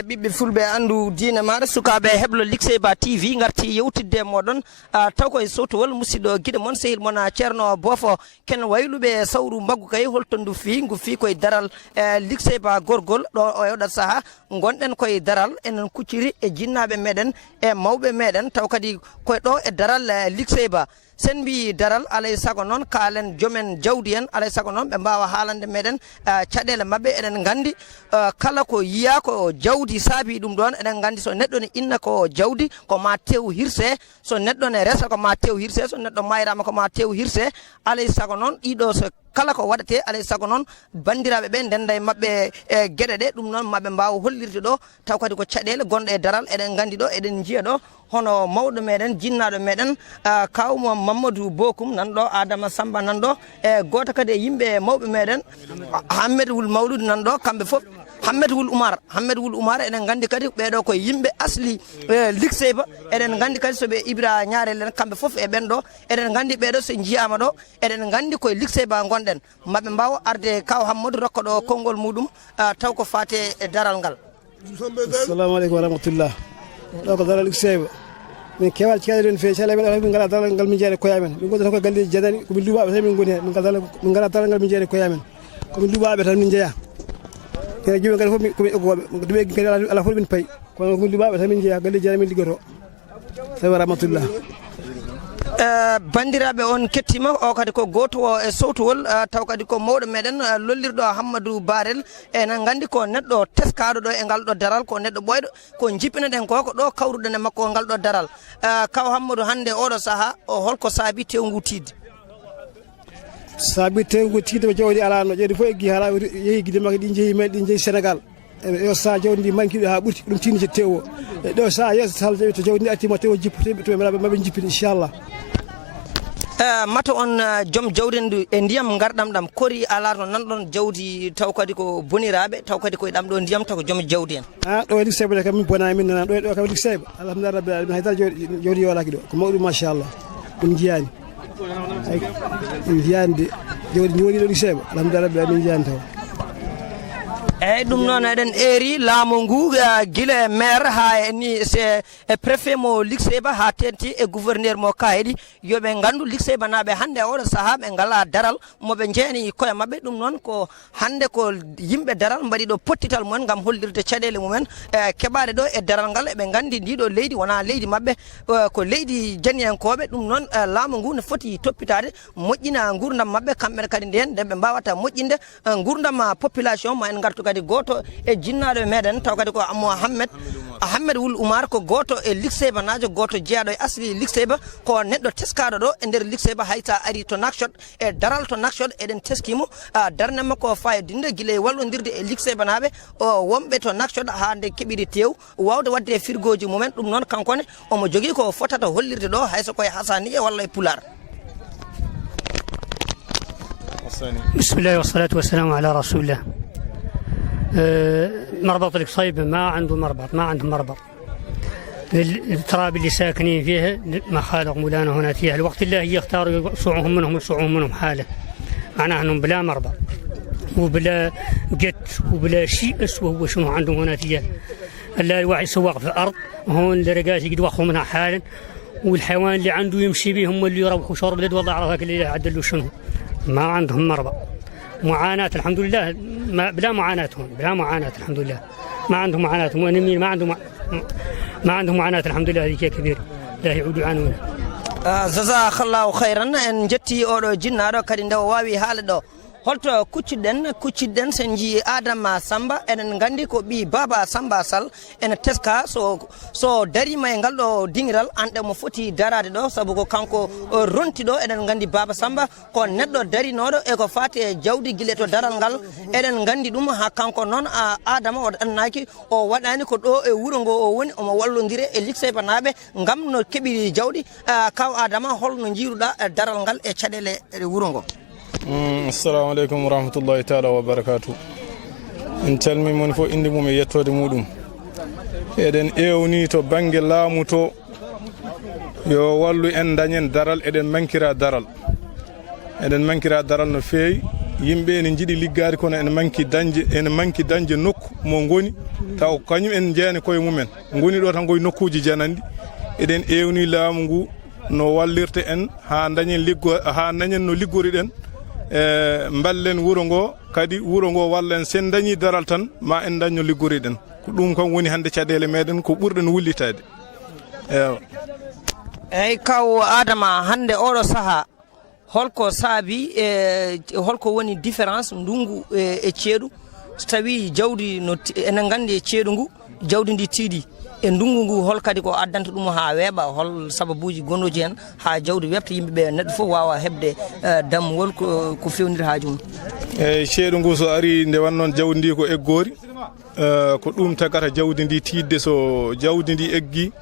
Allah ɓiɓɓe fulɓe andu diine maɗa sukaɓe heblo Likseba TV garti yewtidde moɗon taw koye sowtowol musidɗo guiɗe moon sehil moon ceerno Bofo ken wayluɓe sawru mbaggu kay holto ngu fi koye daral Likseba gorgol ɗo o yoɗat saaha gonɗen koye daral enen kucciri e jinnaɓe meɗen e mawɓe meɗen taw kadi koye ɗo e daral Likseba sen mbi daral alay sago noon kaalen joomen jawdi en alay sago noon ɓe mbawa haalande meɗen caɗele mabɓe eɗen gandi kala ko yiya ko jawdi saabi ɗum ɗon eɗen gandi so neɗɗo ne inna ko jawdi ko ma tew hirse so neɗɗo ne resa ko ma tew hirse so neɗɗo mayrama ko ma tew hirse alay sago noon ɗiɗo so kala ko waɗate alay sago noon bandiraɓe ɓe ndenda e mabɓe e gueɗe ɗe ɗum noon maɓe mbawa hollirde ɗo taw kadi ko caɗele gonɗe e daral eɗen gandi ɗo eɗen jiiya ɗo hono mawɗo meɗen jinnaɗo meɗen kawmo Mamadou Bokum nan ɗo Adama Samba nan ɗo e goto kadi e yimɓe mawɓe meɗen Hammed Wul Mawlud nan ɗo kamɓe foof Hammed Wul Oumar eɗen gandi kadi ɓeɗo ko yimɓe asli Likseba eɗen gandi kadi soɓe Ibra Ñarel kamɓe foof e ɓen ɗo eɗen gandi ɓeɗo so jiyama ɗo eɗen gandi koye Likseba gonɗen maɓe mbawa arde kaw Hammadou rokka ɗo konngol muɗum taw ko fate e daral ngal. Assalamu aleykum wa rahmatullah. ɗo ko daral Likseba min kewal ceeɗe ɗen fewi cale men min gala daral ngal min jeeyde koyamen min gonɗata ko galleji janani komin luuɓaɓe tan min goni hen min gala daral ngal min jeeyde koyamen komin luuɓaɓe tan min jeeya kene jiɓe kadi fof komin eggoɓe ɗuɓe kadi ala fof min payi kono komin luuɓaɓe tan min jeeya galleji janani min liggoto tawi rahmatullah. bandiraɓe on kettima o kadi ko goto o e sowtowol taw kadi ko mawɗo meɗen lollirɗo Hammadou Barel enen gandi ko neɗɗo teskaɗo ɗo e ngal ɗo daral ko neɗɗo ɓoyɗo ko jippinoɗen ko ɗo kawruɗen e makko ngal ɗo daral kaw Hammadou hande oɗo saaha o holko saabi tewngu tidde saabi tewngu tidde ko jawdi alano ƴeewdi fof eggi haala yeehi guide makko ɗi jeehi men ɗi jeehi Sénégal yo sa jawdi ndi mankiɗo ha ɓuurti ɗum tinni tew o e ɗo sa yeeso sal to jawdi ndi artima tew o jippoteɓe to maɓe jippin inchallah. mata on joom jawdi ndu e ndiyam garɗam ɗam kori ala to nanɗon jawdi taw kadi ko boniraɓe taw kadi koye ɗam ɗo ndiyam taw ko joom jawdi en ɗo Likseba de kam min bonani min nana ɗo kam Likseba alhamdulillah rabbil alamin haydara jawdi yolaki ɗo ko mawɗum machallah ɗum jiyani ɗum jiyani de jawdi ndi woni ɗo Likseba alhamdulillah rabbil alamin jiyani taw eyyi ɗum noon eɗen eeri laamu ngu guila e maire ha ni c'est préfet mo Likseba ha tenti e gouverneur mo Kahéɗi yoɓe gandu Likseba naɓe hande oɗo saaha ɓe ngala daral moɓe jeeni koye mabɓe ɗum noon ko hande ko yimɓe daral mbaɗi ɗo pottital mumen gam hollirde caɗele mumen keɓade ɗo e daral ngal eɓe gandi ndiɗo leydi wona leydi mabɓe ko leydi janiyankoɓe ɗum noon laamu ngu ne foti toppitade moƴƴina gurdam mabɓe kamɓe kadi nden ɓe mbawata moƴƴinde gurdam population ma en gartu kadi goto e jinnaɗo meɗen taw kadi ko Hammed Wul Oumar ko goto e Likseba najo goto jeeyaɗo e asli Likseba ko neɗɗo teskaɗo ɗo e nder Likseba haysa ari to Nouakchott e daral to Nouakchott eɗen teskimo darne makko fayodinde guila e wallodirde e Likseba naɓe wonɓe to Nouakchott ha nde keɓiri tew wawde wadde e frigoji mumen ɗum noon kankone omo jogui ko fotata hollirde ɗo hayso koye Hassani e walla e Pular. bismillahi wassalatu wassalamu ala rasulillah. مربط القصيبة ما عندهم مربط التراب اللي ساكنين فيها ما خالق مولانا هنا فيها الوقت الله يختاروا يصعوهم منهم حاله معناها انهم بلا مربط وبلا قت وبلا شيء اسوه هو شنو عندهم هنا فيها الا الواحد سواق في الارض وهون الرقاش يدوخوا منها حالا والحيوان اللي عنده يمشي به هم اللي يروحوا شرب اليد والله عرفك اللي يعدلوا شنو ما عندهم مربط معاناة الحمد لله بلا معاناة الحمد لله ما عندهم معاناة مؤمنين ما عندهم معاناة الحمد لله هذه كبير لا يعودوا يعانون. جزاك الله خيرا en jetti oɗo jinnaɗo kadi nde o wawi haalde holto kucciɗen sen jii Adama Samba enen gandi ko ɓi Baba Samba Sall ene teska so darima e ngal ɗo dingiral anɗe mo foti darade ɗo saabu ko kanko ronti ɗo eɗen gandi Baba Samba ko neɗɗo darinoɗo e ko fati e jawdi guila to daral ngal eɗen gandi ɗum ha kanko noon Adama o ɗannaki o waɗani ko ɗo e wuuro ngo o woni omo wallodire e Likseba naɓe gam no keɓiri jawdi kaw Adama holno jiiruɗa daral ngal e caɗele e wuuro ngo. assalamu aleykum wa rahmatullahi taala wa barakatuh. en calmi mon fof inde mum e yettode muɗum eɗen ewni to banggue laamu to yo wallu en dañen daral eɗen mankira daral no feewi yimɓe ene jiɗi liggade kono ene manki dañde nokku mo ngoni taw kañum en jeeyani koye mumen ngoni ɗo tan koye nokkuji janandi eɗen ewni laamu ngu no wallirta en ha dañen no liggoriɗen ballen wuro ngo kadi wuro ngo wallen sen dañi daral tan ma en dañno liggoriɗen ko ɗum kam woni hande caɗele meɗen ko ɓurɗen wullitade eyyi kaw Adama hande oɗo saaha holko saabi holko woni différence ndungu e ceeɗu so tawi jawdi no enen gandi e ceeɗu ngu jawdi ndi tiiɗi e ndungu ngu hol kadi ko addanta ɗum ha weeɓa hol sababuji gonnoji hen ha jawdi webta yimɓeɓe neɗɗo fof wawa hebde dammugol ko fewnir haaju mum eyyi ceeɗu ngu so ari nde wannoon jawdi ndi ko eggori ko ɗum tagata jawdi ndi tiidde so jawdi ndi eggi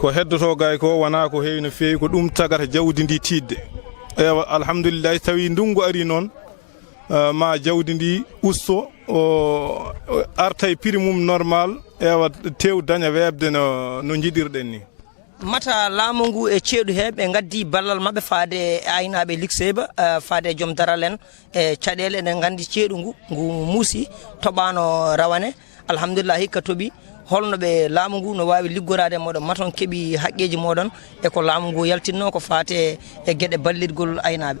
ko heddoto gay ko wona ko heewi no feewi ko ɗum tagata jawdi ndi tiidde ewa alhamdulillahi tawi ndungu ari noon ma jawdi ndi usto o arta e prix mum normal ewa tew daña webde no jiɗirɗen ni mata laamu ngu e ceeɗu he ɓe gaddi ballal mabɓe faade aynaɓe ligseba faade joom daral en e caɗele eɗen gandi ceeɗu ngu muusi toɓano rawane alhamdulillah hikka tooɓi holno ɓe laamu ngu no wawi liggorade moɗon maton keeɓi haqqeji moɗon e ko laamu ngu yaltinno ko faate e gueɗe ballirgol aynaɓe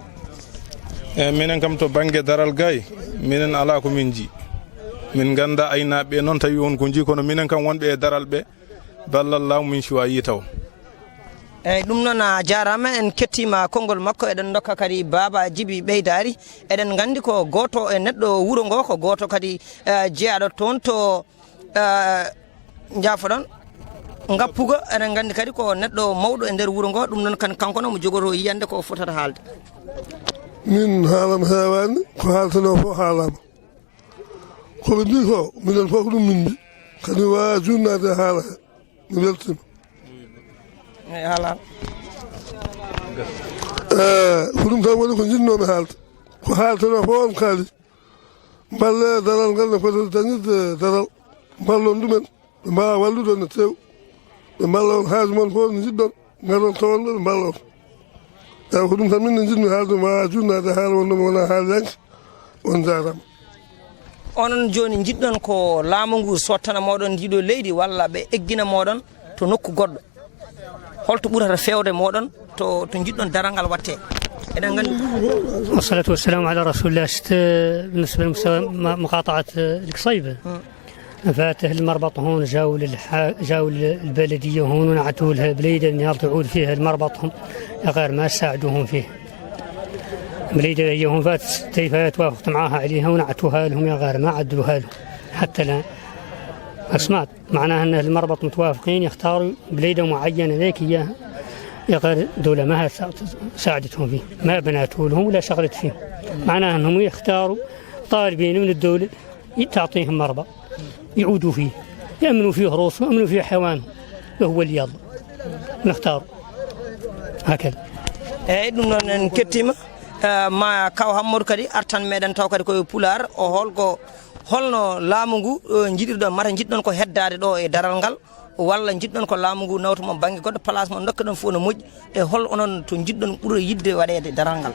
minen kam to banggue daral gay minen ala ko min ji min ganda aynaɓe noon tawi on ko ji kono minen kam wonɓe e daral ɓe ballal laamu min siwa yi taw eyyi ɗum noon a jarama en kettima konngol makko eɗen dokka kadi Baba Djiby Ɓeydari eɗen gandi ko goto e neɗɗo wuuro ngo ko goto kadi jeeyaɗo toon to jaafoɗon ngappugo eɗen gandi kadi ko neɗɗo mawɗo e nder wuuro ngo ɗum noon kanko noon mo jogoto yiyande ko fotata haalde min haalama hewani ko haaltano fof haalama koɓe mbi ko minen fof ɗum min mbi kadi wawa junnade haala he mi weltima eyyi haalama ko ɗum tan woni ko jinnomi haalde ko haaltano fof on kaali balle daral ngal ne foti dañirde daral ballon ɗumen ɓe mbawa wallude on no tew ɓe mballa on haaju moon fof no jiɗɗon gaɗon tawonɓe ɓe mballa on eyyi ko ɗum tan min ne jinmi haalde wawa junnade haala wonnomi wona haalyanke on jarama onon joni jiɗɗon ko laamu ngu sottana moɗon ndiɗo leydi walla ɓe eggina moɗon to nokku goɗɗo holto ɓurata fewde moɗon to jiɗɗon daral ngal watte eɗen gandi والصلاة والسلام على رسول الله بالنسبة لمقاطعة القصيبة فاته المربط هون جاوا البلدية هون ونعتوا لها بليدة النهار تعود فيها المربطهم غير ما ساعدوهم فيه بليدة هي هون فات تيفات وافقت معاها عليها ونعتوها لهم يا غير ما عدلوها لهم حتى الآن أسمعت معناها أن المربط متوافقين يختاروا بليدة معينة ذيك إياها يا غير دولة ما ساعدتهم فيه ما بناتوا لهم ولا شغلت فيهم معناها أنهم يختاروا طالبين من الدولة تعطيهم مربط يعودوا فيه يأمنوا فيه رؤوسهم يأمنوا فيه حيوانهم وهو اللي يلا نختار هكذا eyyi ɗum noon en kettima ma kaw Hammadou kadi artan meɗen taw kadi koye Pular o holno laamu ngu jiɗirɗon mata jiɗɗon ko heddade ɗo e daral ngal walla jiɗɗon ko laamu ngu nawtuma banggue goɗɗo place mo dokkaɗon fof no moƴƴi e hol onon to jiɗɗon ɓuura yidde waɗede daral ngal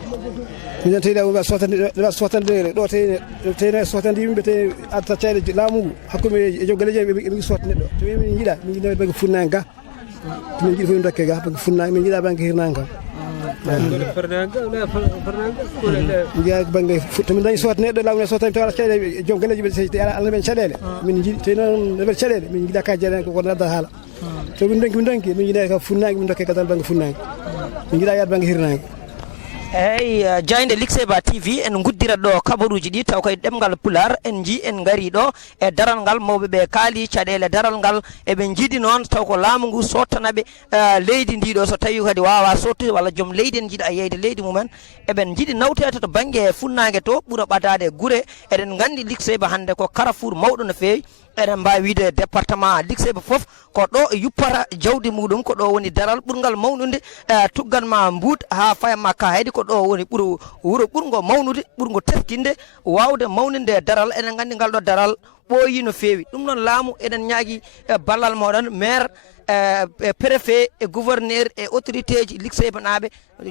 minen tawi ɗa sotande ɗo tawino sotande yimɓe tawi adta caɗele laamu ngu hakkude e joggaleji eɓe sotta neɗɗo tawi min jiiɗa min jiiɗa banggue funnangue ga min jiiɗi fof min dokke ga banggue funnangue min jiiɗa banggue hirnangue kam jiiɗa banggue tomin dañi sotta neɗɗo laamu ne sottami tawa caɗele joom galleji ɓe allah men caɗele min jiiɗi tawi noon ɓe caɗele min jiiɗa ka jeeɗa ko nadda haala to min donki min jiiɗa ka funnangue min dokke gadal banggue funnangue min jiiɗa yaade banggue hirnangue eyyi jayde Ligseba TV en guddira ɗo kabaruji ɗi taw koye ɗemgal Pular en ji en gari ɗo e daral ngal mawɓeɓe kaali caɗele daral ngal eɓe jiiɗi noon taw ko laamu ngu sottanaɓe leydi ndiɗo so tawi kadi wawa sottude walla joom leydi en jiiɗa yeyde leydi mumen eɓen jiiɗi nawtede to banggue funnangue to ɓuura ɓadade guure eɗen gandi Ligseba hande ko Carrefour mawɗo no fewi eɗen mbawi wiide département Ligseba foof ko ɗo yuppata jawdi muɗum ko ɗo woni daral ɓurgal mawnude tugganma Mbout ha fayama ka haydi ko ɗo woni wuuro ɓurgo mawnude ɓurgo teskinde wawde mawninde daral eɗen gandi ngal ɗo daral ɓooyi no fewi ɗum noon laamu eɗen ñaagui ballal moɗon maire préfet e gouverneur e autorité ji Ligseba naɓe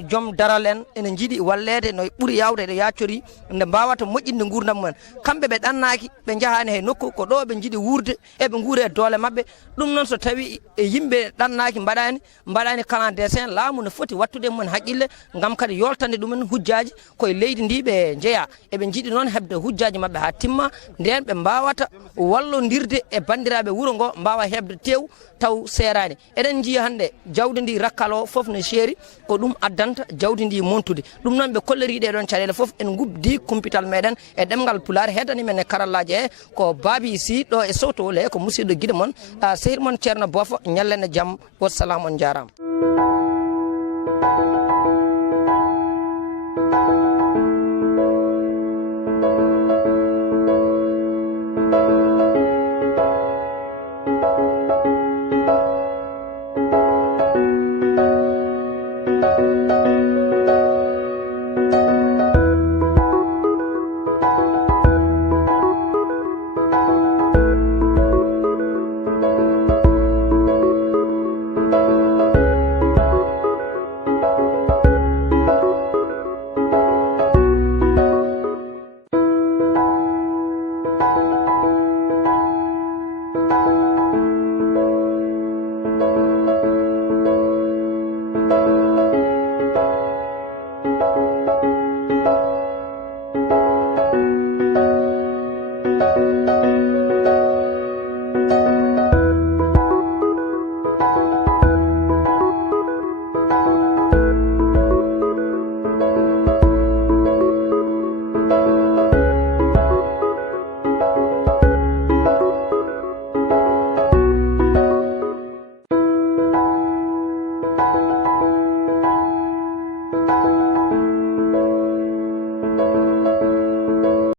joom daral en ene jiiɗi wallede no ɓuuri yawde ɗo yaccori nde mbawata moƴƴinde gurdam mumen kamɓe ɓe ɗannaki ɓe jahani hay nokku ko ɗo ɓe jiiɗi wurde eɓe guure e doole mabɓe ɗum noon so tawi e yimɓe ɗannaki mbaɗani kala dessin laamu ne foti wattude mumen haqqille gam kadi yoltande ɗumen hujjaji koye leydi ndi ɓe jeeya eɓe jiiɗi noon hebde hujjaji mabɓe ha timma nden ɓe mbawata wallodirde e bandiraɓe wuuro ngo mbawa hebde tew taw serani eɗen jiiya hande jawdi ndi rakkalo foof ne seeri ko ɗum addanta jawdi ndi montude ɗum noon ɓe kolleriɗe ɗon caɗele foof en gubdi kumpital meɗen e ɗemgal pulaar heddani men e karallaji he ko Babi Sy ɗo e Sowtowol he ko musidɗo guiɗo moon sehil moon ceerno Bofo ñallen e jaam wassalamu on jarama.